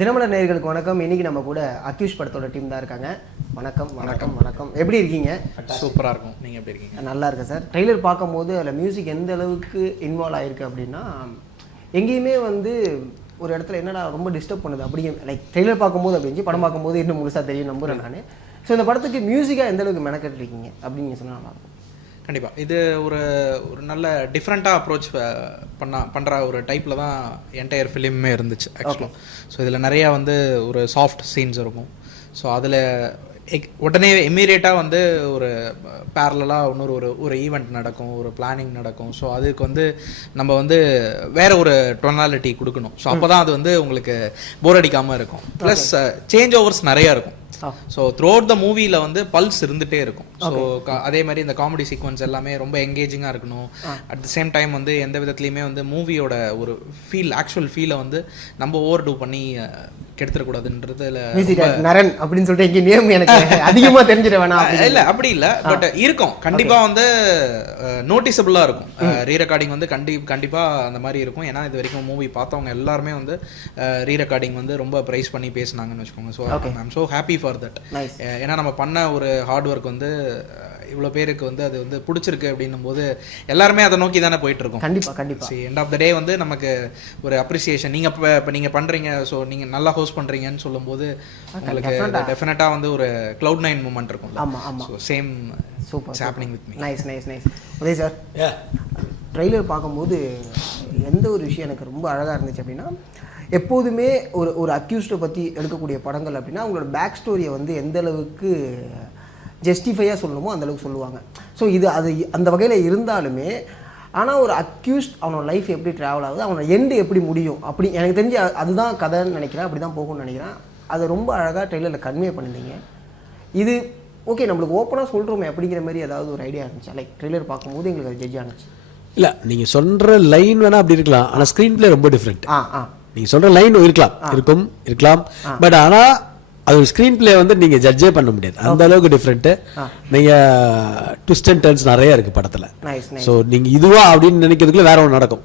தினமலர் நேயர்களுக்கு வணக்கம். இன்னைக்கு நம்ம கூட அக்யூஷ் படத்தோட டீம் தான் இருக்காங்க. வணக்கம் வணக்கம் வணக்கம். எப்படி இருக்கீங்க? சூப்பராக இருக்கும். நீங்கள் எப்படி இருக்கீங்க? நல்லா இருக்கேன் சார். ட்ரெய்லர் பார்க்கும்போது அதில் மியூசிக் எந்த அளவுக்கு இன்வால்வ் ஆயிருக்கு அப்படின்னா எங்கேயுமே வந்து ஒரு இடத்துல என்னடா ரொம்ப டிஸ்டர்ப் பண்ணுது அப்படிங்க லைக் ட்ரெய்லர் பார்க்கும்போது அப்படின்னு படம் பார்க்கும்போது இன்னும் முழுசாக தெரியும் நம்புறேன் நான். ஸோ இந்த படத்துக்கு மியூசிக்காக எந்த அளவுக்கு மெனக்கட்டிருக்கீங்க? அப்படின்னு நீங்கள் சொன்னால் நல்லா இருக்கும். கண்டிப்பாக இது ஒரு ஒரு நல்ல டிஃப்ரெண்ட்டாக அப்ரோச் பண்ண பண்ணுற ஒரு டைப்பில் தான் என்டையர் ஃபிலிமே இருந்துச்சு ஆக்சுவலாக ஸோ இதில் நிறையா வந்து ஒரு சாஃப்ட் சீன்ஸ் இருக்கும். ஸோ அதில் உடனே இம்மீடியட்டாக வந்து ஒரு பேரலாக இன்னொரு ஒரு ஒரு ஈவெண்ட் நடக்கும் ஒரு பிளானிங் நடக்கும். ஸோ அதுக்கு வந்து நம்ம வந்து வேற ஒரு டொனாலிட்டி கொடுக்கணும். ஸோ அப்போ தான் அது வந்து உங்களுக்கு போர் அடிக்காமல் இருக்கும். ப்ளஸ் சேஞ்ச் ஓவர்ஸ் நிறையா இருக்கும். ஸோ த்ரூ அவுட் த மூவியில் வந்து பல்ஸ் இருந்துகிட்டே இருக்கும். ஸோ அதே மாதிரி இந்த காமெடி சீக்வன்ஸ் எல்லாமே ரொம்ப எங்கேஜிங்காக இருக்கணும். அட் த சேம் டைம் வந்து எந்த விதத்துலையுமே வந்து மூவியோட ஒரு ஃபீல் ஆக்சுவல் ஃபீலை வந்து நம்ம ஓவர் டூ பண்ணி கெடுத்துடக்கூடாதுன்றதுல நரன் அப்படின்னு சொல்லிட்டு எங்கே நேம் எனக்கு அதிகமாக தெரிஞ்சிட வேணாம் இல்ல அப்படி இல்ல. பட் இருக்கும். கண்டிப்பா வந்து நோட்டிசபிளா இருக்கும். ரீ ரெக்கார்டிங் வந்து கண்டி கண்டிப்பா அந்த மாதிரி இருக்கும். ஏன்னா இது வரைக்கும் மூவி பார்த்தவங்க எல்லாருமே வந்து ரீ ரெக்கார்டிங் வந்து ரொம்ப ப்ரைஸ் பண்ணி பேசுனாங்கன்னு வச்சுக்கோங்க. So I'm so happy for that. ஏன்னா நம்ம பண்ண ஒரு ஹார்ட் ஒர்க் வந்து இவ்வளோ பேருக்கு வந்து அது வந்து பிடிச்சிருக்கு அப்படின்னும் போது எல்லாருமே அதை நோக்கி தானே போயிட்டு இருக்கோம் கண்டிப்பாக கண்டிப்பாக எண்ட் ஆஃப் த டே வந்து நமக்கு ஒரு அப்ரிசியேஷன் நீங்க இப்போ இப்போ நீங்க பண்றீங்க ஸோ நீங்க நல்லா ஹோஸ்ட் பண்றீங்கன்னு சொல்லும்போது உங்களுக்கு டெஃபினட்டா வந்து ஒரு க்ளவுட் நைன் மூமெண்ட் இருக்கும் ஆமாம் ஆமாம் so same super happening with me nice nice nice Uday sir trailer பார்க்கும்போது எந்த ஒரு விஷயம் எனக்கு ரொம்ப அழகாக இருந்துச்சு அப்படின்னா எப்போதுமே ஒரு ஒரு அக்யூஸ்டை பற்றி எடுக்கக்கூடிய படங்கள் அப்படின்னா அவங்களோட பேக் ஸ்டோரியை வந்து எந்த அளவுக்கு ஜஸ்டிஃபையாக சொல்லணுமோ அந்த அளவுக்கு சொல்லுவாங்க. ஸோ இது அது அந்த வகையில் இருந்தாலுமே ஆனால் ஒரு அக்யூஸ்ட் அவனோட லைஃப் எப்படி ட்ராவல் ஆகுது அவனோட எண்டு எப்படி முடியும் அப்படி எனக்கு தெரிஞ்சு அதுதான் கதைன்னு நினைக்கிறேன் அப்படி தான் போகும்னு நினைக்கிறேன். அது ரொம்ப அழகாக ட்ரெய்லரில் கன்வே பண்ணிருந்தீங்க இது ஓகே நம்மளுக்கு ஓப்பனாக சொல்கிறோமே அப்படிங்கிற மாதிரி ஏதாவது ஒரு ஐடியா இருந்துச்சு? லைக் ட்ரெய்லர் பார்க்கும்போது எங்களுக்கு அது ஜட்ஜ் ஆனிச்சு இல்ல நீங்க சொல்ற லைன் வேணா அப்படி இருக்கலாம் ஆனா ஸ்கிரீன் பிளே ரொம்ப டிஃப்ரெண்ட் ஆ ஆ. நீங்க சொல்ற லைன் இருக்கலாம். இருக்கும் இருக்கலாம். பட் ஆனா அது ஸ்கிரீன் பிளே வந்து நீங்க ஜட்ஜே பண்ண முடியாது. அந்த அளவுக்கு டிஃப்ரெண்ட் நீங்க ட்விஸ்ட் அண்ட் டர்ன்ஸ் நிறைய இருக்கு படத்துல. ஸோ நீங்க இதுவா அப்படின்னு நினைக்கிறதுக்குள்ள வேற ஒன்று நடக்கும்.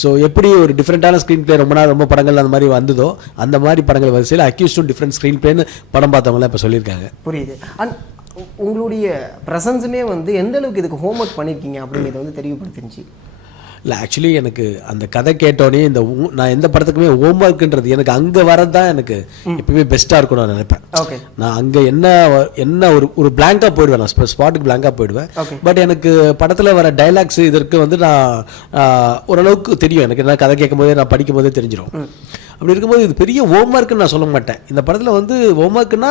ஸோ எப்படி ஒரு டிஃப்ரெண்ட்டான ஸ்க்ரீன் பிளே ரொம்ப நாள் ரொம்ப படங்கள் அந்த மாதிரி வந்ததோ அந்த மாதிரி படங்கள் வரிசையில் அக்யூஸ்டும் டிஃப்ரெண்ட் ஸ்க்ரீன் பிளேன்னு படம் பார்த்தவங்களாம் இப்போ சொல்லியிருக்காங்க. புரியுது. அண்ட் உங்களுடைய ப்ரெசன்ஸுமே வந்து எந்த அளவுக்கு இதுக்கு ஹோம்ஒர்க் பண்ணியிருக்கீங்க அப்படிங்கிறத வந்து தெரியப்படுத்திருந்துச்சு இல்லை ஆக்சுவலி எனக்கு அந்த கதை கேட்டோடனே இந்த நான் எந்த படத்துக்குமே ஹோம்ஒர்க்குன்றது எனக்கு அங்கே வரது தான் எனக்கு எப்பவுமே பெஸ்ட்டாக இருக்கும்னு நான் நினைப்பேன். நான் அங்கே என்ன என்ன ஒரு ஒரு பிளாங்காக போயிடுவேன் நான் ஸ்பாட்டுக்கு பிளாங்காக போயிடுவேன். பட் எனக்கு படத்தில் வர டைலாக்ஸ் இதற்கு வந்து நான் ஓரளவுக்கு தெரியும். எனக்கு என்ன கதை கேட்கும் போதே நான் படிக்கும் போதே தெரிஞ்சிடும் அப்படி இருக்கும்போது இது பெரிய ஹோம்ஒர்க்குன்னு நான் சொல்ல மாட்டேன். இந்த படத்தில் வந்து ஹோம்ஒர்க்குன்னா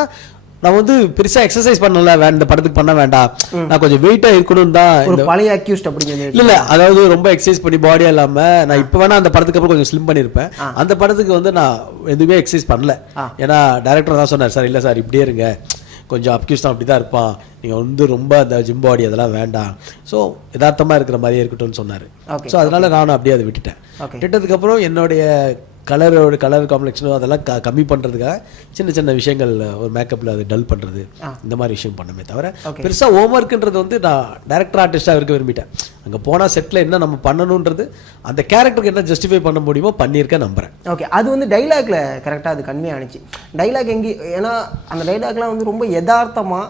நான் வந்து பெருசாக எக்ஸசைஸ் பண்ணல இந்த படத்துக்கு பண்ண வேண்டாம். நான் கொஞ்சம் வெயிட்டாக இருக்கணும் தான் ஒரு பழைய அக்யூஸ்ட் அப்படிங்கிறது இல்ல இல்ல அதாவது ரொம்ப எக்ஸசைஸ் பண்ணி பாடியா இல்லாம நான் இப்ப வேணா அந்த படத்துக்கு அப்புறம் கொஞ்சம் ஸ்லிம் பண்ணிருப்பேன். அந்த படத்துக்கு வந்து நான் எதுவுமே எக்ஸசைஸ் பண்ணல. ஏன்னா டைரக்டர் தான் சொன்னார் சார் இல்ல சார் இப்படியே இருங்க. கொஞ்சம் அப்கியூஸ் தான் அப்படி தான் இருப்பான். நீங்க வந்து ரொம்ப அந்த ஜிம் பாடி அதெல்லாம் வேண்டாம். ஸோ யதார்த்தமா இருக்கிற மாதிரியே இருக்கட்டும்னு சொன்னாரு. ஸோ அதனால நானும் அப்படியே அதை விட்டுட்டேன். Okay. விட்டதுக்கு அப்புறம் என்னுடைய கலரோட கலர் காம்ப்ளெக்ஷனோ அதெல்லாம் க கம்மி பண்ணுறதுக்காக சின்ன சின்ன விஷயங்கள் ஒரு மேக்கப்பில் அது டல் பண்ணுறது இந்த மாதிரி விஷயம் பண்ணமே தவிர பெருசாக ஹோம்ஒர்க்குன்றது வந்து நான் டேரக்டர் ஆர்டிஸ்ட்டாக இருக்க விரும்பிட்டேன். அங்கே போனால் செட்டில் என்ன நம்ம பண்ணணுன்றது அந்த கேரக்டருக்கு என்ன ஜஸ்டிஃபை பண்ண முடியுமோ பண்ணியிருக்கேன் நம்புறேன். ஓகே அது வந்து டைலாக்ல கரெக்டாக அது கன்வே ஆனிச்சு டைலாக் எங்கே ஏன்னா அந்த டைலாக்லாம் வந்து ரொம்ப யதார்த்தமாக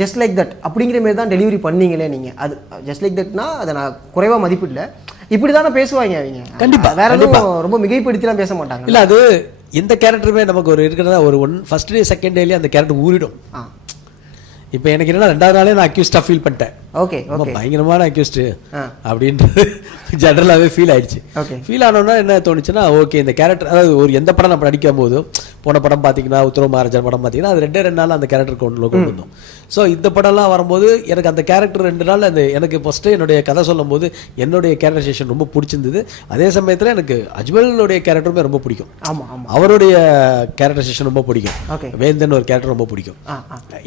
ஜஸ்ட் லைக் தட் அப்படிங்கிற மாதிரி தான் டெலிவரி பண்ணீங்களே நீங்கள் அது ஜஸ்ட் லைக் தட்னா அதை நான் குறைவாக மதிப்பிடல. இப்படி தானே பேசுவாங்க அவங்க கண்டிப்பா, வேற எதுவும் ரொம்ப மிகைப்படுத்திலாம் பேச மாட்டாங்க. இல்லை அது எந்த கேரக்டருமே நமக்கு ஒரு இருக்கிறதா ஒரு ஒன் ஃபர்ஸ்ட் டே செகண்ட் டேலேயே அந்த கேரக்டர் ஊறிடும். இப்போ எனக்கு என்னன்னா ரெண்டாவது நாளே நான் அக்யூஸ்டாக ஃபீல் பண்ணிட்டேன். ஓகே ஓகே பயங்கரமான அக்யூஸ்டு. அப்படின்றது ஜென்ரலாகவே ஃபீல் ஆயிடுச்சு. ஃபீல் ஆனோன்னா என்ன தோணுச்சுன்னா ஓகே இந்த கேரக்டர் அதாவது ஒரு எந்த படம் நம்ம நடிக்கும் போது போன படம் பார்த்தீங்கன்னா உத்தரவு மகாராஜன் படம் பார்த்தீங்கன்னா அது ரெண்டே ரெண்டு நாள் அந்த கேரக்டர் கொண்டு கொண்டு வந்தோம். ஸோ இந்த படம்லாம் வரும்போது எனக்கு அந்த கேரக்டர் ரெண்டு நாள் அந்த எனக்கு ஃபஸ்ட்டு என்னுடைய கதை சொல்லும்போது என்னுடைய கேரக்டரைசேஷன் ரொம்ப பிடிச்சிருந்தது. அதே சமயத்தில் எனக்கு அஜ்மலுடைய கேரக்டருமே ரொம்ப பிடிக்கும். ஆமாம் அவருடைய கேரக்டரைசேஷன் ரொம்ப பிடிக்கும். வேந்தன் ஒரு கேரக்டர் ரொம்ப பிடிக்கும்.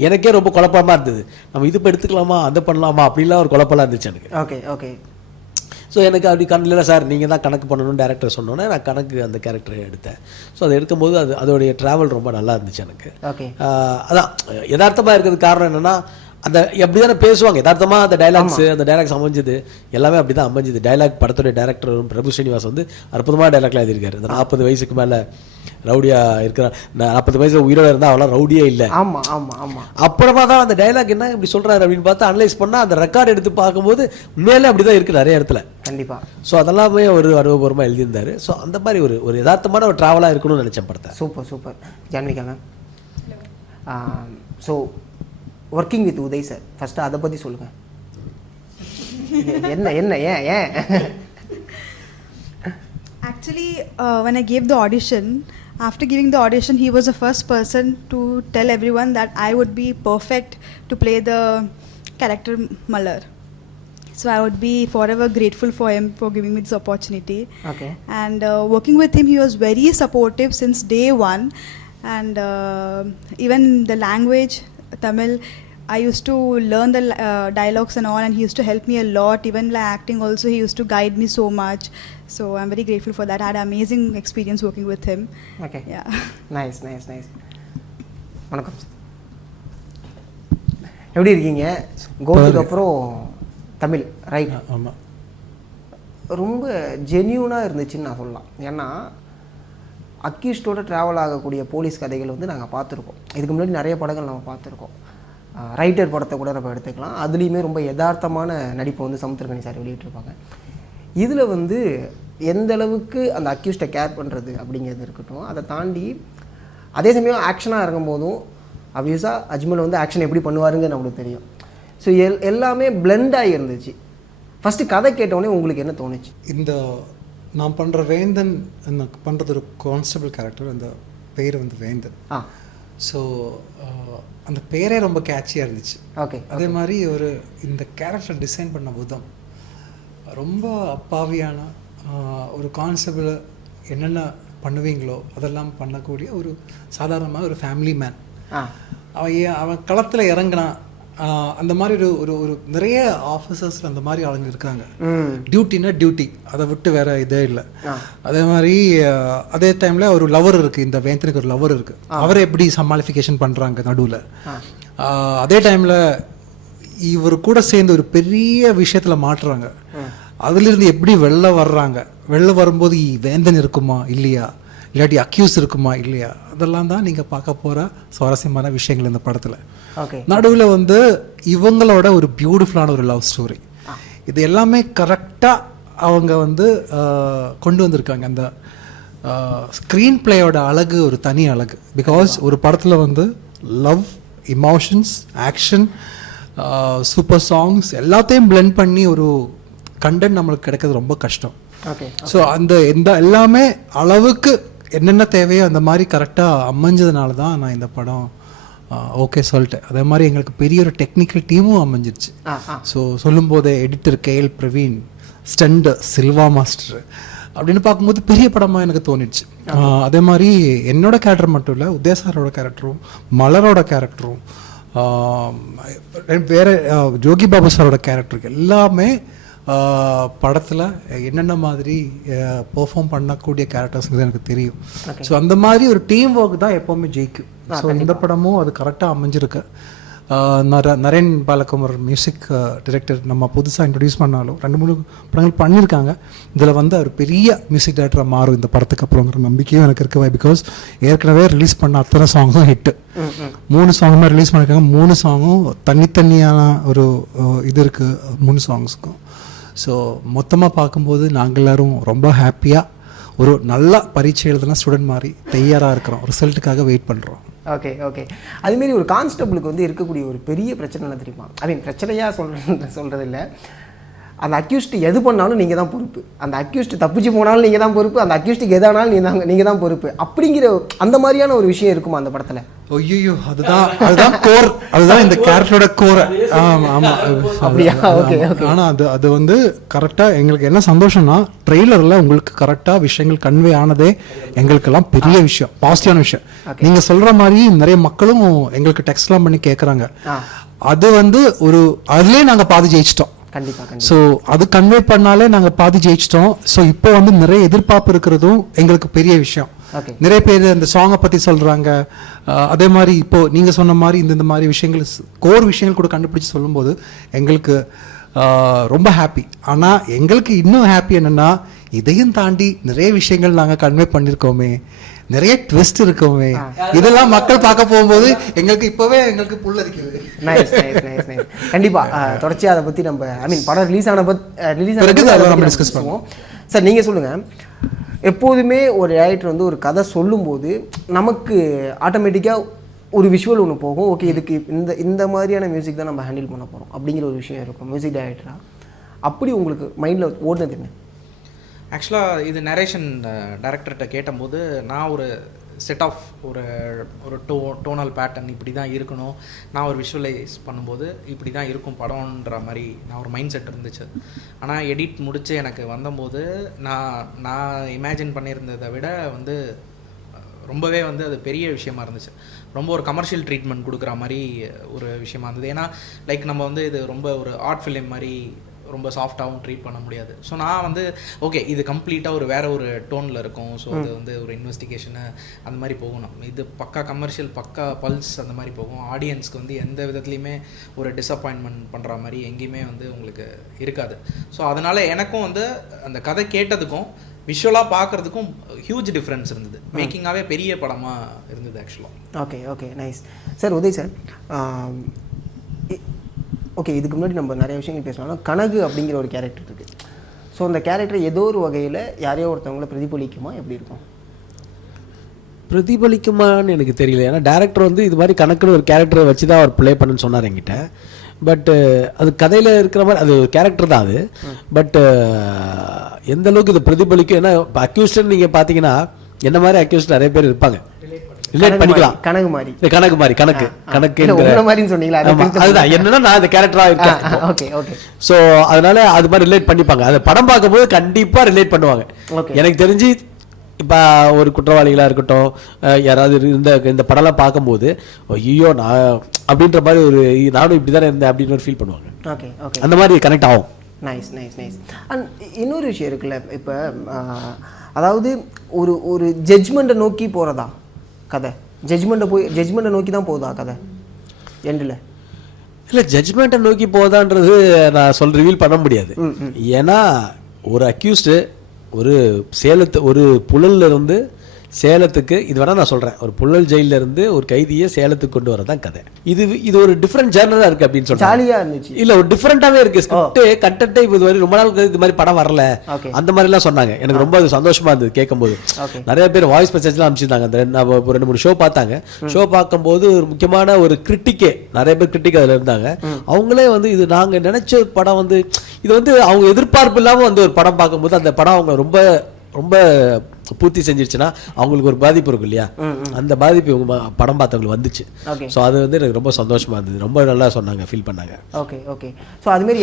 எனக்கே ரொம்ப குழப்பமா இருந்தது. நம்ம இது இப்போ எடுத்துக்கலாமா அதை பண்ணலாமா அப்படிலாம் ஒரு குழப்பம்லாம் இருந்துச்சு எனக்கு. ஓகே ஓகே ஸோ எனக்கு அப்படி கண் இல்லை சார் நீங்கள் தான் கணக்கு பண்ணணும்னு டேரக்டர் சொன்னோன்னே நான் கணக்கு அந்த கேரக்டரை எடுத்தேன். ஸோ அதை எடுக்கும்போது அது அதோடைய ட்ராவல் ரொம்ப நல்லா இருந்துச்சு எனக்கு. ஓகே அதான் யதார்த்தமாக இருக்கிறது காரணம் என்னென்னா அந்த அப்படி தானே பேசுவாங்க. யதார்த்தமா அந்த டைலாக்ஸ் அந்த டைலாக்ஸ் அமைஞ்சது. எல்லாமே அப்படி தான் அமைஞ்சது. டைலாக் படத்துடைய டேரக்டர் பிரபு ஸ்ரீனிவாஸ் வந்து அற்புதமான டைலாக்லாம் எழுதியிருக்காரு. இந்த நாற்பது வயசுக்கு மேல ரவுடியா இருக்கிற நாற்பது வயசு உயிரோட இருந்தா அவெல்லாம் ரவுடியே இல்லை. ஆமா ஆமா ஆமா. அப்புறமா தான் அந்த டைலாக் என்ன இப்படி சொல்றாரு அப்படின்னு பார்த்து அனலைஸ் பண்ணா அந்த ரெக்கார்ட் எடுத்து பார்க்கும்போது உண்மையிலே அப்படிதான் இருக்கு நிறைய இடத்துல. கண்டிப்பா. ஸோ அதெல்லாமே ஒரு அனுபவபூர்வமாக எழுதியிருந்தாரு. ஸோ அந்த மாதிரி ஒரு ஒரு யதார்த்தமான ஒரு ட்ராவலாக இருக்கணும்னு நினைச்சேன் படத்தை. Super super. Janvika ma'am so Working with Uday sir first அதை பற்றி சொல்லுங்கள் என்ன என்ன ஏன் ஏன் Actually, uh, when I gave the audition, after giving the audition, he was the first person to tell everyone that I would be perfect to play the character Mallar. So I would be forever grateful for him for giving me this opportunity. Okay And uh, working with him, he was very supportive since day one. And uh, even the language, Tamil, I used to learn the uh, dialogues and all, and he used to help me a lot. Even like acting, also, he used to guide me so much. So I'm very grateful for that. I had an amazing experience working with him. Okay Yeah. Nice nice nice வணக்கம் எப்படி இருக்கீங்க கோல்டுக்கு அப்புறம் Tamil right ஆமாம் ரொம்ப ஜென்யூனாக இருந்துச்சுன்னு நான் சொல்லலாம் ஏன்னா அக்யூஸ்டோட ட்ராவல் ஆகக்கூடிய போலீஸ் கதைகள் வந்து நாங்கள் பார்த்துருக்கோம். இதுக்கு முன்னாடி நிறைய படங்கள் நம்ம பார்த்துருக்கோம். ரைட்டர் படத்தை கூட நம்ம எடுத்துக்கலாம். அதுலேயுமே ரொம்ப யதார்த்தமான நடிப்பை வந்து சமுத்திரகனி சார் வெளியிட்டிருப்பாங்க. இதில் வந்து எந்த அளவுக்கு அந்த அக்யூஸ்டை கேர் பண்ணுறது அப்படிங்கிறது இருக்கட்டும் அதை தாண்டி அதே சமயம் ஆக்ஷனாக இறங்கும் போதும் அப்வியஸாக அஜ்மல் வந்து ஆக்ஷன் எப்படி பண்ணுவாருங்க நம்மளுக்கு தெரியும். ஸோ எல் எல்லாமே blend இருந்துச்சு. ஃபஸ்ட்டு கதை கேட்டோடனே உங்களுக்கு என்ன தோணுச்சு? இந்த நான் பண்ணுற வேந்தன் எனக்கு பண்ணுறது ஒரு கான்ஸ்டபிள் கேரக்டர் அந்த பேர் வந்து வேந்தன். ஸோ அந்த பேரே ரொம்ப கேட்சியாக இருந்துச்சு. ஓகே அதே மாதிரி ஒரு இந்த கேரக்டர் டிசைன் பண்ண விதம் ரொம்ப அப்பாவியான ஒரு கான்ஸ்டபிள் என்னென்ன பண்ணுவீங்களோ அதெல்லாம் பண்ணக்கூடிய ஒரு சாதாரணமாக ஒரு ஃபேமிலி மேன் அவன் அவன் களத்தில் இறங்கினான். அந்த மாதிரி ஒரு ஒரு ஒரு நிறைய ஆஃபீஸர்ஸ் அந்த மாதிரி ஆளுங்க இருக்காங்க. டியூட்டினா டியூட்டி அதை விட்டு வேற இதே இல்லை. அதே மாதிரி அதே டைம்ல ஒரு லவர் இருக்கு. இந்த வேந்தனுக்கு ஒரு லவர் இருக்கு. அவரை எப்படி சமாளிஃபிகேஷன் பண்றாங்க நடுவில்? அதே டைம்ல இவர் கூட சேர்ந்து ஒரு பெரிய விஷயத்துல மாட்டுறாங்க. அதுல இருந்து எப்படி வெளில வர்றாங்க? வெளில வரும்போது வேந்தன் இருக்குமா? இல்லையா? இல்லாட்டி அக்யூஸ் இருக்குமா இல்லையா? அதெல்லாம் தான் நீங்க பார்க்க போற சுவாரஸ்யமான விஷயங்கள் இந்த படத்துல. நடுவில் வந்து இவங்களோட ஒரு பியூட்டிஃபுல்லான ஒரு லவ் ஸ்டோரி இது எல்லாமே கரெக்டாக அவங்க வந்து கொண்டு வந்திருக்காங்க. அந்த ஸ்க்ரீன் பிளேயோட அழகு ஒரு தனி அழகு. பிகாஸ் ஒரு படத்தில் வந்து love emotions action super songs எல்லாத்தையும் blend பண்ணி ஒரு கண்டென்ட் நம்மளுக்கு கிடைக்கிறது ரொம்ப கஷ்டம். ஓகே ஸோ அந்த எந்த எல்லாமே அளவுக்கு என்னென்ன தேவையோ அந்த மாதிரி கரெக்டாக அமைஞ்சதுனால தான் நான் இந்த படம் ஓகே சொல்லிட்டேன். அதே மாதிரி எங்களுக்கு பெரிய ஒரு டெக்னிக்கல் டீமும் அமைஞ்சிருச்சு. ஸோ சொல்லும்போதே editor KL Praveen stunt Silva master அப்படின்னு பார்க்கும்போது பெரிய படமாக எனக்கு தோணிடுச்சு. அதே மாதிரி என்னோட கேரக்டர் மட்டும் இல்லை உதயசாரோட கேரக்டரும் மலரோட கேரக்டரும் வேற ஜோகி பாபு சாரோட கேரக்டருக்கு எல்லாமே படத்தில் என்னென்ன மாதிரி பெர்ஃபார்ம் பண்ணக்கூடிய கேரக்டர்ஸ்ங்கிறது எனக்கு தெரியும். ஸோ அந்த மாதிரி ஒரு டீம் ஒர்க் தான் எப்போவுமே ஜெயிக்கும். ஸோ இந்த படமும் அது கரெக்டாக அமைஞ்சிருக்கு. நர நரேன் பாலகுமார் மியூசிக் டைரக்டர் நம்ம புதுசாக இன்ட்ரடியூஸ் பண்ணாலும் ரெண்டு மூணு படங்கள் பண்ணியிருக்காங்க. இதில் வந்து அவர் பெரிய மியூசிக் டைரக்டராக மாறும் இந்த படத்துக்கு அப்புறங்கிற நம்பிக்கையும் எனக்கு இருக்கவே பிகாஸ் ஏற்கனவே ரிலீஸ் பண்ண அத்தனை சாங்ஸும் ஹிட்டு மூணு சாங்குமே ரிலீஸ் பண்ணியிருக்காங்க. மூணு சாங்கும் தனித்தனியான ஒரு இது இருக்குது மூணு சாங்ஸுக்கும் ஸோ மொத்தமாக பார்க்கும்போது நாங்கள் எல்லோரும் ரொம்ப ஹாப்பியாக ஒரு நல்ல பரீட்சை எழுதுனா ஸ்டூடெண்ட் மாதிரி தயாராக இருக்கிறோம். ரிசல்ட்டுக்காக வெயிட் பண்ணுறோம் ஓகே ஓகே அதுமாரி ஒரு கான்ஸ்டபிளுக்கு வந்து இருக்கக்கூடிய ஒரு பெரிய பிரச்சனை என்ன தெரியுமா? ஐ மீன் பிரச்சனையாக சொல்கிறது சொல்கிறது இல்லை அந்த அக்யூஸ்ட் எது பண்ணாலும் நீங்கள் தான் பொறுப்பு. அந்த அக்யூஸ்ட் தப்பிச்சு போனாலும் நீங்கள் தான் பொறுப்பு. அந்த அக்யூஸ்ட்டுக்கு எதானாலும் நீங்கள் தான் நீங்கள் தான் பொறுப்பு. அப்படிங்கிற அந்த மாதிரியான ஒரு விஷயம் இருக்குமா அந்த படத்தில்? ஐயோ அதுதான் அதுதான் கோர் அதுதான் இந்த கேரக்டரோட கோர் ஆமா ஆமா. அப்படியா? Okay, ஆனா அது அது வந்து கரெக்டா எங்களுக்கு என்ன சந்தோஷம்னா ட்ரெய்லர்ல உங்களுக்கு கரெக்டா விஷயங்கள் கன்வே ஆனதே எங்களுக்கெல்லாம் பெரிய விஷயம் பாசிட்டிவான விஷயம். நீங்க சொல்ற மாதிரி நிறைய மக்களும் எங்களுக்கு டெக்ஸ்ட்லாம் பண்ணி கேக்குறாங்க. ஆ. அது வந்து ஒரு அதுலயே நாங்க பாதி ஜெயிச்சிட்டோம். ஸோ அது கன்வே பண்ணாலே நாங்கள் பாதி ஜெயிச்சிட்டோம். ஸோ இப்போ வந்து நிறைய எதிர்பார்ப்பு இருக்கிறதும் எங்களுக்கு பெரிய விஷயம். நிறைய பேர் அந்த சாங்கை பற்றி சொல்கிறாங்க அதே மாதிரி இப்போ நீங்கள் சொன்ன மாதிரி இந்த இந்த மாதிரி விஷயங்கள் கோர் விஷயங்கள் கூட கண்டுபிடிச்சு சொல்லும்போது எங்களுக்கு ரொம்ப ஹாப்பி ஆனால் எங்களுக்கு இன்னும் ஹாப்பி என்னன்னா இதையும் தாண்டி நிறைய விஷயங்கள் நாங்கள் கன்வே பண்ணியிருக்கோமே நிறைய ட்விஸ்ட் இருக்கோமே. இதெல்லாம் மக்கள் பார்க்க போகும்போது எங்களுக்கு இப்போவே எங்களுக்கு புல்லரிக்குது நைஸ் நைஸ் நைஸ் நைஸ் கண்டிப்பா. அஹ், தொடர்ச்சியா அதை பத்தி நம்ம ஐ மீன் படம் ரிலீஸ் ஆன பத் ரிலீஸ் ஆன discuss பேசுவோம். சார் நீங்க சொல்லுங்க. எப்போதுமே ஒரு ரைட்டர் வந்து ஒரு கதை சொல்லும்போது நமக்கு ஆட்டோமேட்டிக்காக ஒரு விஷுவல் ஒன்று போகும். ஓகே இதுக்கு இந்த இந்த மாதிரியான மியூசிக் தான் நம்ம ஹேண்டில் பண்ண போகிறோம் அப்படிங்கிற ஒரு விஷயம் இருக்கும். மியூசிக் டைரக்டராக அப்படி உங்களுக்கு மைண்டில் ஓடுனது என்ன? ஆக்சுவலாக இது நரேஷன் டேரக்டர்கிட்ட கேட்டபோது நான் ஒரு செட் ஆஃப் ஒரு ஒரு டோ டோனல் பேட்டர்ன் இப்படி தான் இருக்கணும். நான் ஒரு விஷுவலைஸ் பண்ணும்போது இப்படி தான் இருக்கும் படம்ன்ற மாதிரி நான் ஒரு மைண்ட் செட் இருந்துச்சு. ஆனால் எடிட் முடித்து எனக்கு வந்தபோது நான் நான் இமேஜின் பண்ணியிருந்ததை விட வந்து ரொம்பவே வந்து அது பெரிய விஷயமா இருந்துச்சு. ரொம்ப ஒரு கமர்ஷியல் ட்ரீட்மெண்ட் கொடுக்குற மாதிரி ஒரு விஷயமா இருந்தது. ஏன்னா லைக் நம்ம வந்து இது ரொம்ப ஒரு ஆர்ட் ஃபிலிம் மாதிரி ரொம்ப சாஃப்டாகவும் ட்ரீட் பண்ண முடியாது. ஸோ நான் வந்து ஓகே இது கம்ப்ளீட்டாக ஒரு வேற ஒரு டோனில் இருக்கும். ஸோ அது வந்து ஒரு இன்வெஸ்டிகேஷனு அந்த மாதிரி போகணும். இது பக்கா கமர்ஷியல் பக்கா பல்ஸ் அந்த மாதிரி போகும். ஆடியன்ஸ்க்கு வந்து எந்த விதத்துலையுமே ஒரு டிசப்பாயின்மெண்ட் பண்ணுற மாதிரி எங்கேயுமே வந்து உங்களுக்கு இருக்காது. ஸோ அதனால எனக்கும் வந்து அந்த கதை கேட்டதுக்கும் விஷுவலாக பார்க்குறதுக்கும் ஹியூஜ் டிஃப்ரென்ஸ் இருந்தது. மேக்கிங்காகவே பெரிய படமாக இருந்தது ஆக்சுவலாக okay okay nice sir Uday sir okay இதுக்கு முன்னாடி நம்ம நிறைய விஷயங்கள் பேசலாம் கனகு அப்படிங்கிற ஒரு கேரக்டர் இருக்குது ஸோ அந்த கேரக்டர் ஏதோ ஒரு வகையில் யாரையோ ஒருத்தவங்கள பிரதிபலிக்குமா? எப்படி இருக்கும்? பிரதிபலிக்குமான்னு எனக்கு தெரியல. ஏன்னா டேரக்டர் வந்து இது மாதிரி கணக்குன்னு ஒரு கேரக்டரை வச்சு தான் அவர் ப்ளே பண்ணுன்னு சொன்னார் என்கிட்ட. பட்டு uh, அது கதையில் இருக்கிற மாதிரி அது கேரக்டர் தான் அது. பட்டு uh, எந்த அளவுக்கு இது பிரதிபலிக்கும் ஏன்னா இப்போ அக்யூஸ்டன் நீங்கள் பார்த்தீங்கன்னா என்ன மாதிரி அக்யூஸ்ட் நிறைய பேர் இருப்பாங்க. ரிலேட் பண்ணிக்கலாம். மாதிரி இந்த கணக்கு மாதிரி கணக்கு கணக்கு உங்களை மாதிரின்னு சொன்னீங்களா, அதுதான். என்னன்னா நான் அந்த கேரக்டரா இருக்கேன். Okay okay. ஸோ அதனால அது மாதிரி ரிலேட் பண்ணிப்பாங்க. அதை படம் பார்க்கும்போது கண்டிப்பா ரிலேட் பண்ணுவாங்க. எனக்கு தெரிஞ்சு இப்போ ஒரு குற்றவாளிகளா இருக்கட்டும் யாராவது இந்த இந்த படம்லாம் பார்க்கும்போது ஐயோ நான் அப்படின்ற மாதிரி ஒரு நானும் இப்படி தானே இருந்தேன் அப்படின்னு ஒரு ஃபீல் பண்ணுவாங்க. Okay okay. அந்த மாதிரி கனெக்ட் ஆகும். நைஸ் நைஸ் நைஸ் அண்ட் இன்னொரு விஷயம் இருக்குல்ல இப்போ அதாவது ஒரு ஒரு ஜட்ஜ்மெண்ட்டை நோக்கி போகிறதா கதை. ஜட்ஜ்மெண்ட்டை போய் ஜட்ஜ்மெண்ட்டை நோக்கி தான் போகுதா கதை? எண்டில் இல்லை ஜட்ஜ்மெண்ட்டை நோக்கி போதான்றது நான் சொல் ரிவீல் பண்ண முடியாது. ஏன்னா ஒரு அக்யூஸ்டு ஒரு சேலத்து ஒரு புழல்ல இருந்து சேலத்துக்கு இது வேணா நான் சொல்றேன். ஒரு புழல் ஜெயில இருந்து ஒரு கைதியை சேலத்துக்கு கொண்டு வரதான் கதை. இது இது ஒரு டிஃப்ரெண்ட் ஜேர்னலா இருக்கு அப்படின்னு சொல்றேன் ஜாலியாக இருந்துச்சு. இல்ல ஒரு டிஃப்ரெண்டாவே இருக்கு. ஸ்கிரிப்ட் கண்டென்ட்டே இது வரை ரொம்ப நாள் இது மாதிரி படம் வரல. அந்த மாதிரி எல்லாம் சொன்னாங்க. எனக்கு ரொம்ப அது சந்தோஷமா இருந்தது கேட்கும்போது. நிறைய பேர் வாய்ஸ் மெசேஜ்லாம் அனுப்பிச்சிருந்தாங்க. அந்த ஒரு ரெண்டு மூணு ஷோ பார்த்தாங்க. ஷோ பார்க்கும்போது ஒரு முக்கியமான ஒரு கிரிட்டிக்கே நிறைய பேர் கிரிட்டிக் அதுல இருந்தாங்க. அவங்களே வந்து இது நாங்க நினைச்ச படம் வந்து இது வந்து அவங்க எதிர்பார்ப்பு இல்லாம வந்து ஒரு படம் பார்க்கும்போது அந்த படம் அவங்க ரொம்ப ரொம்ப பூர்த்தி செஞ்சிருச்சுன்னா அவங்களுக்கு ஒரு பாதிப்பு இருக்கும் இல்லையா? அந்த பாதிப்பு இவங்க படம் பார்த்தவங்களுக்கு வந்துச்சு. ஸோ அது வந்து எனக்கு ரொம்ப சந்தோஷமா இருந்தது. ரொம்ப நல்லா சொன்னாங்க ஃபீல் பண்ணாங்க. Okay okay. ஸோ அதுமாரி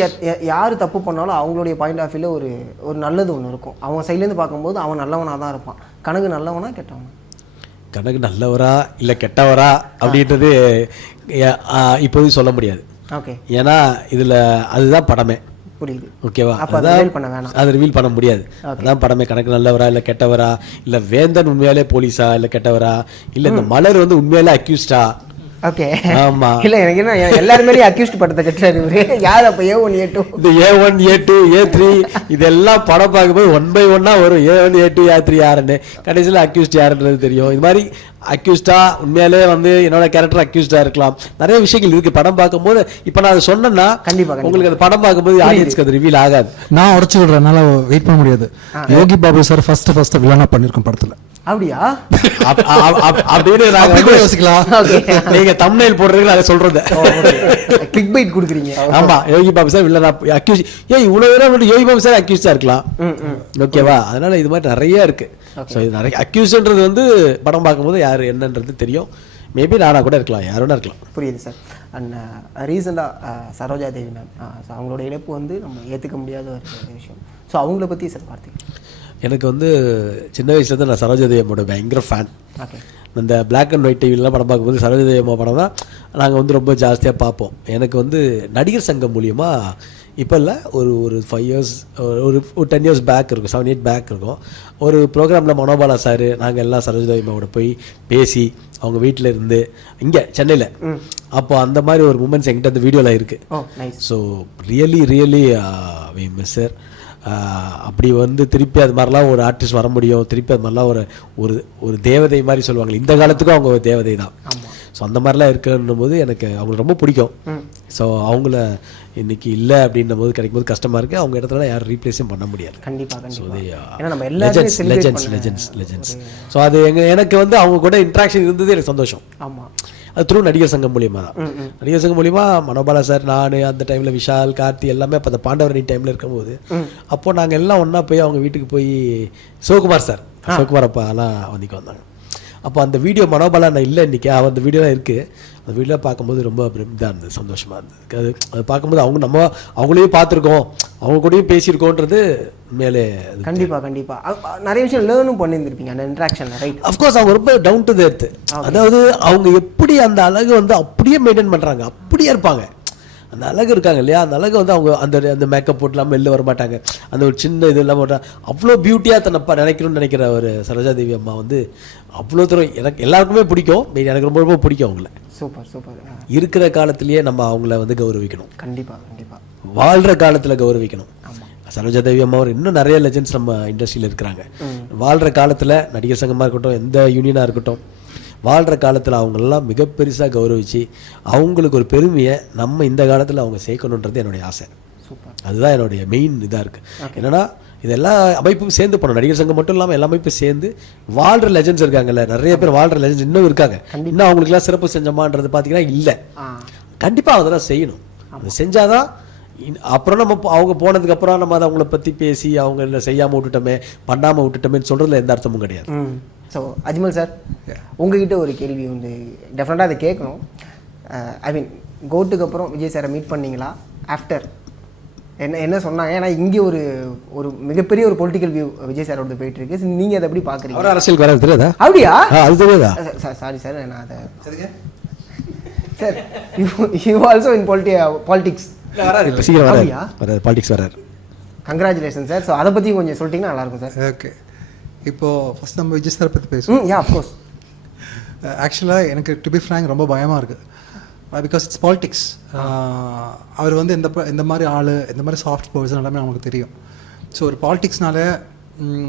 யார் தப்பு பண்ணாலும் அவங்களுடைய பாயிண்ட் ஆஃப் வியூவில் ஒரு ஒரு நல்லது ஒன்று இருக்கும். அவங்க சைட்லேருந்து பார்க்கும்போது அவன் நல்லவனாக தான் இருப்பான். கணக்கு நல்லவனா கெட்டவனா? கணக்கு நல்லவரா இல்லை கெட்டவரா அப்படின்றது இப்போதைக்கு சொல்ல முடியாது. ஓகே. ஏன்னா இதுல அதுதான் படமே. புரியுது. ஓகேவா? அதான் பண்ண வேணாம். அதை ரிவீல் பண்ண முடியாது. அதான் படமே கணக்கு நல்லவரா இல்ல கெட்டவரா? இல்ல வேந்தன் உண்மையாலே போலீஸா இல்ல கெட்டவரா? இல்ல இந்த மலர் வந்து உண்மையாலே அக்யூஸ்டா ஓகே ஆமா. இல்லை எனக்கு என்ன எல்லாருமே அக்யூஸ்ட் படத்தை கட்டுறாரு இவரு. யார் அப்போ ஏ ஒன் ஏ டூ இந்த A one A two A three இதெல்லாம் படம் பார்க்கும்போது ஒன் பை ஒன்னா வரும். A one A two A three யாருன்னு கடைசியில் அக்யூஸ்ட் யாருன்றது தெரியும். இது மாதிரி அக்யூஸ்டா உண்மையாலே வந்து என்னோட கேரக்டர் அக்யூஸ்டா இருக்கலாம். நிறைய விஷயங்கள் இருக்கு. படம் பார்க்கும்போது இப்போ நான் அதை சொன்னேன்னா கண்டிப்பா. உங்களுக்கு அது படம் பார்க்கும்போது ஆடியன்ஸ்க்கு அது ரிவீல் ஆகாது. நான் உடச்சு விடுறதுனால வெயிட் பண்ண முடியாது. Yogi Babu sir first first வில்லனா பண்ணிருக்கோம் படத்துல. அப்படியா? அப்- அப்- அப்- அப்படின்னு நாங்க அப்படி கூட வந்து- யோசிக்கலாம். நீங்க தம்ப்நெயில் போடுறதுக்கு அதை சொல்றது. கிளிக் பைட் கொடுக்குறீங்க. ஆமா யோகி பாபு சார் வில்லனா அக்யூஸ் ஏன் இவ்வளவு நேரம் வந்து யோகி பாபு சார் அக்யூஸ்டா இருக்கலாம். ஓகேவா அதனால இது மாதிரி நிறைய இருக்கு. ஸோ இது நிறைய அக்யூஸ்ன்றது வந்து படம் பார்க்கும்போது யார் என்னன்றது தெரியும். மேபி நானா கூட இருக்கலாம் யார் வேணா இருக்கலாம். புரியுது சார். அண்ட் ரீசெண்டாக சரோஜா தேவி மேம் ஸோ அவங்களோட இழப்பு வந்து நம்ம ஏற்றுக்க முடியாத ஒரு விஷயம். ஸோ அவங்கள பற்றி சார் வார்த்தை எனக்கு வந்து சின்ன வயசுல இருந்து நான் சரோஜாதேவி அம்மாவோட பயங்கர ஃபேன் இந்த பிளாக் அண்ட் ஒயிட் டிவிலலாம் படம் பார்க்கும்போது சரோஜதேவி அம்மா படம் தான் நாங்கள் வந்து ரொம்ப ஜாஸ்தியாக பார்ப்போம். எனக்கு வந்து நடிகர் சங்கம் மூலியமாக இப்போ இல்லை ஒரு ஒரு ஃபைவ் இயர்ஸ் ஒரு ஒரு டென் இயர்ஸ் பேக் இருக்கும் செவன் எயிட் பேக் இருக்கும். ஒரு ப்ரோக்ராமில் மனோபாலா சார் நாங்கள் எல்லாம் சரோஜதாவிமாவோட போய் பேசி அவங்க வீட்டில் இருந்து இங்கே சென்னையில். அப்போ அந்த மாதிரி ஒரு மூமெண்ட்ஸ் என்கிட்ட அந்த வீடியோவில் இருக்குது so really really we miss sir அப்படி வந்து திருப்பி அது மாதிரிலாம் ஒரு ஆர்டிஸ்ட் வர முடியும். திருப்பி அது மாதிரிலாம் ஒரு ஒரு ஒரு தேவதை மாதிரி சொல்லுவாங்க இந்த காலத்துக்கும் அவங்க தேவதை தான். ஸோ அந்த மாதிரிலாம் இருக்குன்னும் போது எனக்கு அவங்களை ரொம்ப பிடிக்கும். ஸோ அவங்கள இன்னைக்கு இல்லை அப்படின்னும் போது கிடைக்கும் போது கஷ்டமாக இருக்குது அவங்க இடத்துல யாரும் ரீப்ளேஸும் பண்ண முடியாது. கண்டிப்பா so legends legends legends legends so அது எங்க எனக்கு வந்து அவங்க கூட இன்ட்ராக்ஷன் இருந்தது எனக்கு சந்தோஷம். ஆமா. அது த்ரூ நடிகர் சங்கம் மூலியமா தான். நடிகர் சங்கம் மூலியமா மனோபாலா சார் நான் அந்த டைம்ல விஷால் கார்த்தி எல்லாமே அப்போ அந்த பாண்டவரணி டைம்ல இருக்கும்போது அப்போ நாங்க எல்லாம் ஒண்ணா போய் அவங்க வீட்டுக்கு போய் சிவகுமார் சார் சிவகுமார் அப்பா எல்லாம் வந்திக்கு வந்தாங்க. அப்போ அந்த வீடியோ மனோபாலா நான் இல்லை இன்னைக்கு. அவ அந்த வீடியோ இருக்கு. அந்த வீடியோ பார்க்கும்போது ரொம்ப இதாக இருந்தது சந்தோஷமா இருந்தது. அது அது பார்க்கும்போது அவங்க நம்ம அவங்களையும் பார்த்துருக்கோம். அவங்க கூடயும் பேசியிருக்கோன்றது மேலே கண்டிப்பா கண்டிப்பா. அ- அ- நிறைய விஷயம் லேர்னும் பண்ணியிருந்திருப்பீங்க அந்த இன்ட்ராக்ஷன்ல ரைட் அஃப்கோர்ஸ் அவங்க ரொம்ப டவுன் டு எர்த் அதாவது அவங்க எப்படி அந்த அழகு வந்து அப்படியே மெயின்டைன் பண்றாங்க அப்படியே இருப்பாங்க. அந்த அழகு இருக்காங்க இல்லையா? அந்த அழகு வந்து அவங்க அந்த அந்த மேக்கப் போட்டுலாம் வெளில வர மாட்டாங்க அந்த ஒரு சின்ன இது இல்லாமல் அவ்வளோ பியூட்டியாக தன்னப்பா நினைக்கணும்னு நினைக்கிற ஒரு சரோஜா தேவி அம்மா வந்து அவ்வளோ தூரம் எனக்கு எல்லாருக்குமே பிடிக்கும். எனக்கு ரொம்ப ரொம்ப பிடிக்கும் அவங்கள. Super super. இருக்கிற காலத்திலேயே நம்ம அவங்கள வந்து கௌரவிக்கணும். கண்டிப்பா கண்டிப்பா. வாழ்ற காலத்துல கௌரவிக்கணும். சரோஜா தேவி அம்மா அவர் இன்னும் நிறைய லெஜெண்ட்ஸ் நம்ம இண்டஸ்ட்ரியில் இருக்கிறாங்க. வாழ்ற காலத்துல நடிகர் சங்கமா இருக்கட்டும் எந்த யூனியனா இருக்கட்டும் வாழ்ற காலத்துல அவங்களெல்லாம் மிக பெருசா கௌரவிச்சு அவங்களுக்கு ஒரு பெருமையை நம்ம இந்த காலத்துல அவங்க சேர்க்கணுன்றது என்னுடைய ஆசை. அதுதான் என்னுடைய மெயின் இதா இருக்கு. என்னன்னா இது எல்லா அமைப்பும் சேர்ந்து போகணும் நடிகர் சங்கம் மட்டும் இல்லாமல் எல்லா அமைப்பும் சேர்ந்து வாழ்ற லெஜெண்ட்ஸ் இருக்காங்கல்ல நிறைய பேர் வாழ்ற லெஜெண்ட்ஸ் இன்னும் இருக்காங்க. இன்னும் அவங்களுக்குலாம் சிறப்பு செஞ்சோமான்றது பார்த்தீங்கன்னா இல்லை. கண்டிப்பாக அதெல்லாம் செய்யணும். அது செஞ்சாதான் அப்புறம் நம்ம அவங்க போனதுக்கு அப்புறம் நம்ம அதை அவங்கள பத்தி பேசி அவங்க இல்லை செய்யாம விட்டுட்டோமே பண்ணாம விட்டுட்டோமேன்னு சொல்றதுல எந்த அர்த்தமும் கிடையாது. ஸோ அஜ்மல் சார் உங்ககிட்ட ஒரு கேள்வி வந்து டெஃபினட்டாக அதை கேட்கணும். ஐ மீன் கோட்டுக்கு அப்புறம் விஜய் சாரை மீட் பண்ணீங்களா? ஆஃப்டர் என்ன என்ன சொன்னாங்க? ஏன்னா இங்கே ஒரு ஒரு மிகப்பெரிய ஒரு பொலிட்டிக்கல் வியூ விஜய் சாரோட போயிட்டு இருக்கு. நீங்கள் அதை எப்படி பார்க்குறீங்க அவர் அரசியலுக்கு வர தெரியாதா? அப்படியா? அது தெரியாதா? சாரி சார் நான் அதை sir you you also in polity politics வராரு. இப்போ சீக்கிரம் வராரு. அப்படியா? வராரு பாலிடிக்ஸ் வராரு. கங்க்ராச்சுலேஷன் சார் ஸோ அதை பற்றி கொஞ்சம் சொல்லிட்டீங்கன்னா நல்லாயிருக்கும் சார் ஓகே இப்போ ஃபர்ஸ்ட் நம்ம விஜய் சார் பற்றி பேசுவோம் யா அஃப்கோர்ஸ் ஆக்சுவலாக எனக்கு டு பி ஃப்ரேங்க் ரொம்ப பயமாக இருக்குது பிகாஸ் இட்ஸ் பாலிடிக்ஸ் அவர் வந்து இந்த ப- இந்த மாதிரி ஆள் இந்த மாதிரி சாஃப்ட் பர்சன் எல்லாமே நமக்கு தெரியும். ஸோ ஒரு பாலிடிக்ஸ்னால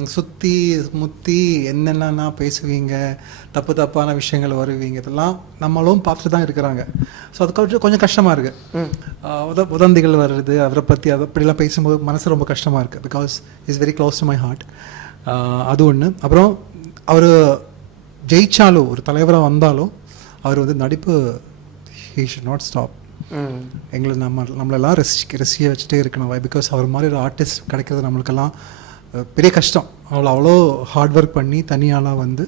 சுற்றி முத்தி என்னென்னா பேசுவீங்க தப்பு தப்பான விஷயங்கள் வருவீங்க இதெல்லாம் நம்மளும் பார்த்துட்டு தான் இருக்கிறாங்க. ஸோ அது கொஞ்சம் கொஞ்சம் கஷ்டமாக இருக்குது உத உதந்திகள் வருது அவரை பற்றி அதை அப்படிலாம் பேசும்போது மனசு ரொம்ப கஷ்டமாக இருக்குது because is very close to my heart அது ஒன்று அப்புறம் அவர் ஜெயிச்சாலும் ஒரு தலைவராக வந்தாலும் அவர் வந்து நடிப்பு ஹீ ஷுட் நாட் ஸ்டாப் எங்களை நம்ம நம்மளெல்லாம் ரசி ரசிய வச்சுட்டே இருக்கணும். வை பிகாஸ் அவர் மாதிரி ஒரு ஆர்டிஸ்ட் கிடைக்கிறது நம்மளுக்கெல்லாம் பெரிய கஷ்டம். அவ்வளோ அவ்வளோ ஹார்ட் ஒர்க் பண்ணி தனியாலாம் வந்து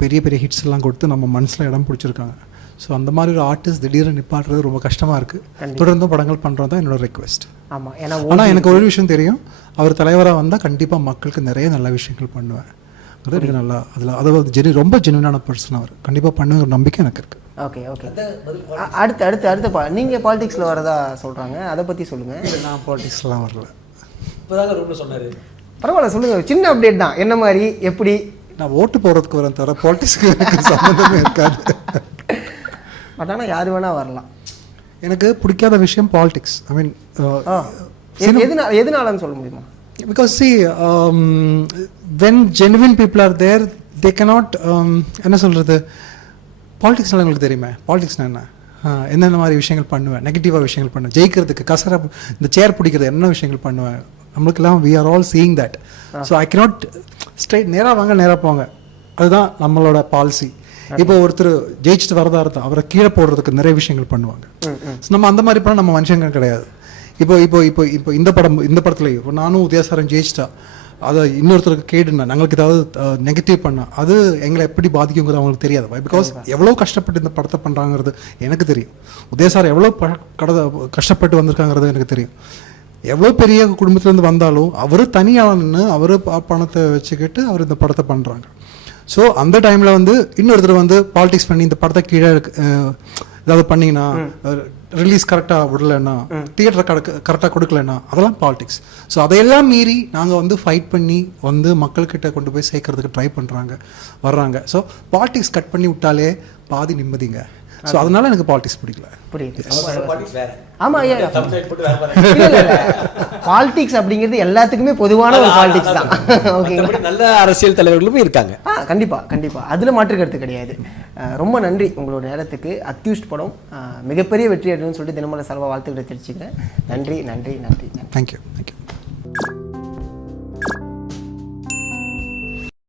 பெரிய பெரிய ஹிட்ஸ் எல்லாம் கொடுத்து நம்ம மனசில் இடம் பிடிச்சிருக்காங்க. ஸோ அந்த மாதிரி ஒரு ஆர்டிஸ்ட் திடீர்னு நிப்பாட்டுறது ரொம்ப கஷ்டமாக இருக்குது தொடர்ந்தும் படங்கள் பண்ணுறது தான் என்னோட ரெக்வெஸ்ட் ஆமாம் ஏன்னா ஆனால் எனக்கு ஒரு விஷயம் தெரியும். அவர் தலைவராக வந்தால் கண்டிப்பாக மக்களுக்கு நிறைய நல்ல விஷயங்கள் பண்ணுவேன். அது எனக்கு நல்லா அதில் அதாவது ஜெனி ரொம்ப ஜெனுவனான பர்சன் அவர். கண்டிப்பாக பண்ணுங்கிற நம்பிக்கை எனக்கு இருக்குது ஓகே ஓகே. அடுத்து அடுத்து அடுத்து பா நீங்கள் பாலிடிக்ஸில் வரதா சொல்கிறாங்க அதை பற்றி சொல்லுங்கள் நான் பாலிட்டிக்ஸ்லாம் வரல. இப்போதாங்க ரூம்ல சொன்னாரு. பரவாயில்ல சொல்லுங்கள் சின்ன அப்டேட் தான். என்ன மாதிரி எப்படி? நான் ஓட்டு போடுறதுக்கு வரேன் தவிர பாலிட்டிக்ஸ்க்கு எனக்கு சம்மந்தமே இருக்காது. பட் ஆனால் யார் வேணால் வரலாம். எனக்கு பிடிக்காத விஷயம் பாலிடிக்ஸ் ஐ மீன் எதுனா எதனாலன்னு சொல்ல முடியுமா? Because see when genuine people are there they cannot என்ன சொல்கிறது பாலிடிக்ஸ்னால உங்களுக்கு தெரியுமே. பாலிடிக்ஸ்னா என்ன? என்னென்ன மாதிரி விஷயங்கள் பண்ணுவேன்? நெகட்டிவாக விஷயங்கள் பண்ணுவேன். ஜெயிக்கிறதுக்கு கசர இந்த சேர் பிடிக்கிறது என்ன விஷயங்கள் பண்ணுவேன்? நம்மளுக்கெல்லாம் we are all seeing that so I cannot straight நேராக வாங்க நேராக போங்க. அதுதான் நம்மளோட பாலிசி இப்போ ஒருத்தர் ஜெயிச்சுட்டு வரதா இருந்தால் அவரை கீழே போடுறதுக்கு நிறைய விஷயங்கள் பண்ணுவாங்க. நம்ம அந்த மாதிரி பண்ணால் நம்ம மனுஷங்க கிடையாது. இப்போ இப்போ இப்போ இப்போ இந்த படம் இந்த படத்துல இப்போ நானும் உதயசாரம் ஜெயிச்சிட்டா அதை இன்னொருத்தருக்கு கேடுனா நாங்களுக்கு ஏதாவது நெகட்டிவ் பண்ணா அது எங்களை எப்படி பாதிக்குங்கிறது அவங்களுக்கு தெரியாது. பிகாஸ் எவ்வளோ கஷ்டப்பட்டு இந்த படத்தை பண்ணுறாங்கிறது எனக்கு தெரியும். உதயசார் எவ்வளோ கடத கஷ்டப்பட்டு வந்திருக்காங்கிறது எனக்கு தெரியும். எவ்வளோ பெரிய குடும்பத்துலேருந்து வந்தாலும் அவர் தனியாக நின்று அவர் பணத்தை வச்சுக்கிட்டு அவர் இந்த படத்தை பண்ணுறாங்க ஸோ அந்த டைமில் வந்து இன்னொருத்தர் வந்து பாலிடிக்ஸ் பண்ணி இந்த படத்தை கீழே ஏதாவது பண்ணீங்கன்னா ரிலீஸ் கரெக்டாக விடலைன்னா தியேட்டரை கரெக்ட் கரெக்டாக கொடுக்கலன்னா அதெல்லாம் பாலிடிக்ஸ் ஸோ அதையெல்லாம் மீறி நாங்கள் வந்து ஃபைட் பண்ணி வந்து மக்கள்கிட்ட கொண்டு போய் சேர்க்கறதுக்கு ட்ரை பண்ணுறாங்க வர்றாங்க. ஸோ பாலிடிக்ஸ் கட் பண்ணி விட்டாலே பாதி நிம்மதிங்க. ஸோ அதனால எனக்கு பாலிடிக்ஸ் பிடிக்கல. புரியுது. ஆமா ஐயா. பாலிடிக்ஸ் அப்படிங்கிறது எல்லாத்துக்குமே பொதுவான ஒரு பாலிடிக்ஸ் தான். ஓகேங்களா நல்ல அரசியல் தலைவர்களும் இருக்காங்க. ஆ கண்டிப்பா கண்டிப்பா. அதுல மாற்று கருத்து கிடையாது. ரொம்ப நன்றி உங்களோட நேரத்துக்கு. அக்யூஸ்ட் படம் மிகப்பெரிய வெற்றி அடையணும்னு சொல்லிட்டு தினமலை சர்வ வாழ்த்துக்களை தெரிவிச்சுக்கிறேன். நன்றி நன்றி நன்றி நன்றி. Thank you thank you